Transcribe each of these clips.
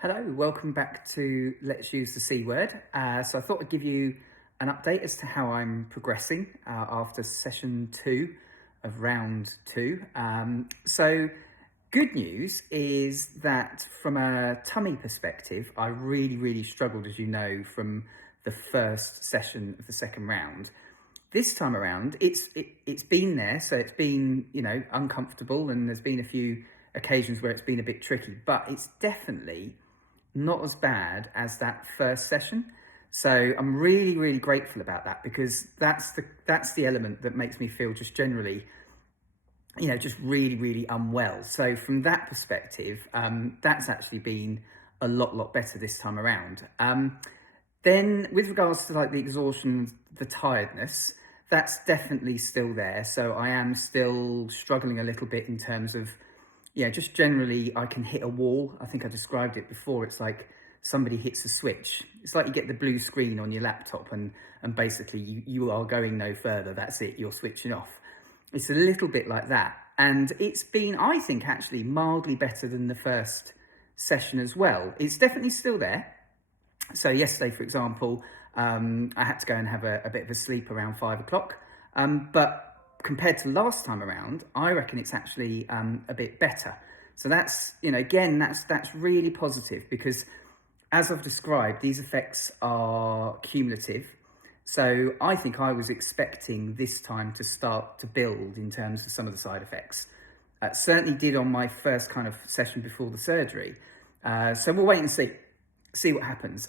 Hello, welcome back to Let's Use the C Word. So I thought I'd give you an update as to how I'm progressing after session 2 of round 2. So good news is that from a tummy perspective, I really struggled, as you know, from the first session of the second round. This time around, it's been there, so it's been, uncomfortable, and there's been a few occasions where it's been a bit tricky, but it's definitely not as bad as that first session. So I'm really grateful about that, because that's the element that makes me feel just generally, just really unwell. So from that perspective, that's actually been a lot better this time around. Then with regards to like the exhaustion, the tiredness, that's definitely still there. So I am still struggling a little bit in terms of, just generally I can hit a wall. I think I described it before. It's like somebody hits a switch. It's like you get the blue screen on your laptop and basically you are going no further. That's it, you're switching off. It's a little bit like that. And it's been, I think, actually mildly better than the first session as well. It's definitely still there. So yesterday, for example, I had to go and have a bit of a sleep around 5 o'clock. But compared to last time around, I reckon it's actually a bit better. So that's, again, that's really positive, because as I've described, these effects are cumulative. So I think I was expecting this time to start to build in terms of some of the side effects. Certainly did on my first kind of session before the surgery. So we'll wait and see what happens.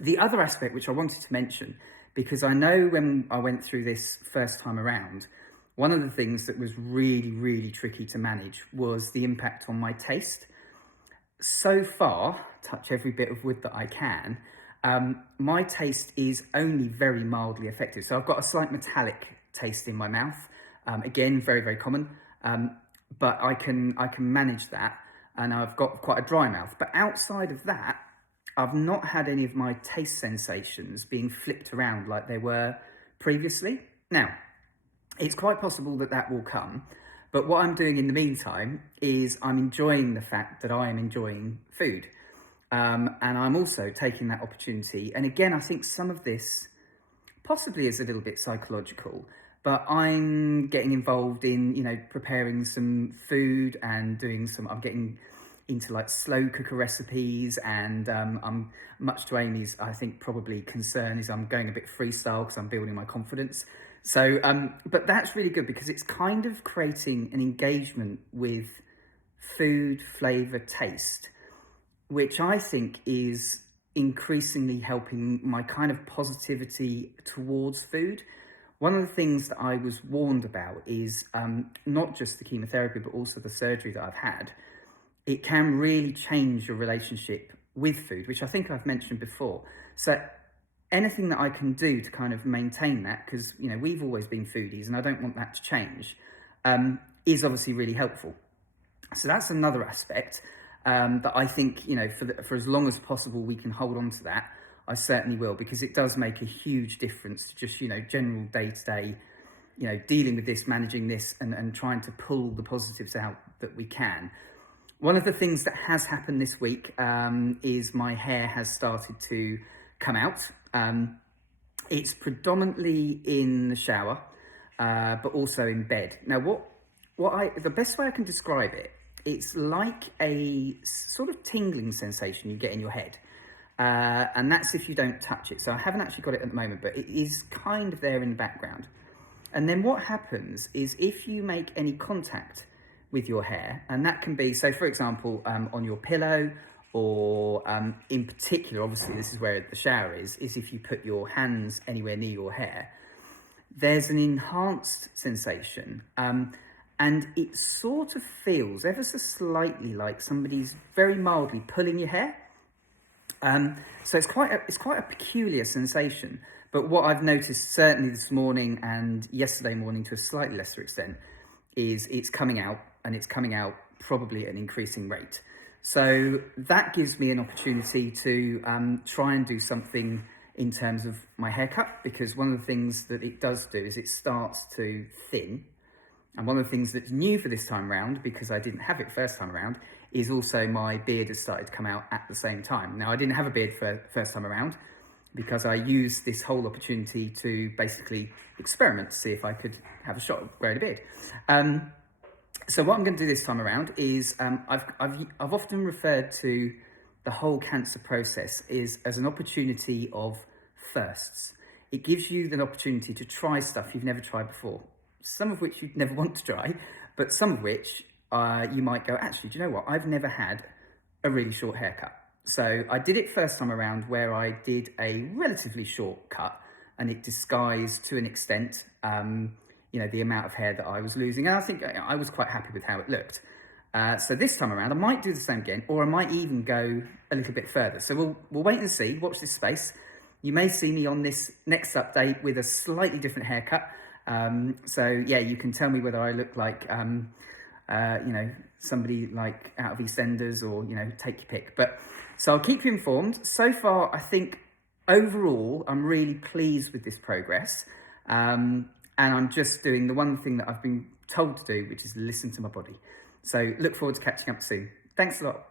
The other aspect which I wanted to mention, because I know when I went through this first time around, one of the things that was really tricky to manage was the impact on my taste. So far, touch every bit of wood that I can, my taste is only very mildly affected. So I've got a slight metallic taste in my mouth. Again, very common, but I can manage that, and I've got quite a dry mouth. But outside of that, I've not had any of my taste sensations being flipped around like they were previously. Now, it's quite possible that that will come, but what I'm doing in the meantime is I'm enjoying the fact that I am enjoying food. And I'm also taking that opportunity. And again, I think some of this possibly is a little bit psychological, but I'm getting involved in, preparing some food and I'm getting into like slow cooker recipes, and I'm much to Amy's, I think, probably concern is I'm going a bit freestyle because I'm building my confidence. So, but that's really good, because it's kind of creating an engagement with food, flavour, taste, which I think is increasingly helping my kind of positivity towards food. One of the things that I was warned about is not just the chemotherapy, but also the surgery that I've had. It can really change your relationship with food, which I think I've mentioned before. So anything that I can do to kind of maintain that, because, we've always been foodies and I don't want that to change, is obviously really helpful. So that's another aspect that I think, for as long as possible, we can hold on to that. I certainly will, because it does make a huge difference to just, general day-to-day, dealing with this, managing this, and trying to pull the positives out that we can. One of the things that has happened this week is my hair has started to come out. It's predominantly in the shower, but also in bed. Now, the best way I can describe it, it's like a sort of tingling sensation you get in your head. And that's if you don't touch it. So I haven't actually got it at the moment, but it is kind of there in the background. And then what happens is if you make any contact with your hair, and that can be, so for example, on your pillow, or in particular, obviously this is where the shower is if you put your hands anywhere near your hair, there's an enhanced sensation, and it sort of feels ever so slightly like somebody's very mildly pulling your hair. So it's quite a peculiar sensation. But what I've noticed certainly this morning and yesterday morning to a slightly lesser extent is it's coming out, and it's coming out probably at an increasing rate. So that gives me an opportunity to try and do something in terms of my haircut, because one of the things that it does do is it starts to thin. And one of the things that's new for this time around, because I didn't have it first time around, is also my beard has started to come out at the same time. Now, I didn't have a beard for first time around because I used this whole opportunity to basically experiment to see if I could have a shot at wearing a beard. So what I'm going to do this time around is I've often referred to the whole cancer process as an opportunity of firsts. It gives you the opportunity to try stuff you've never tried before, some of which you'd never want to try, but some of which you might go, actually, do you know what? I've never had a really short haircut. So I did it first time around where I did a relatively short cut, and it disguised to an extent, the amount of hair that I was losing. And I think I was quite happy with how it looked. So this time around, I might do the same again, or I might even go a little bit further. So we'll wait and see. Watch this space. You may see me on this next update with a slightly different haircut. So yeah, you can tell me whether I look like, somebody like out of EastEnders, or, take your pick. But so I'll keep you informed. So far, I think overall, I'm really pleased with this progress. And I'm just doing the one thing that I've been told to do, which is listen to my body. So look forward to catching up soon. Thanks a lot.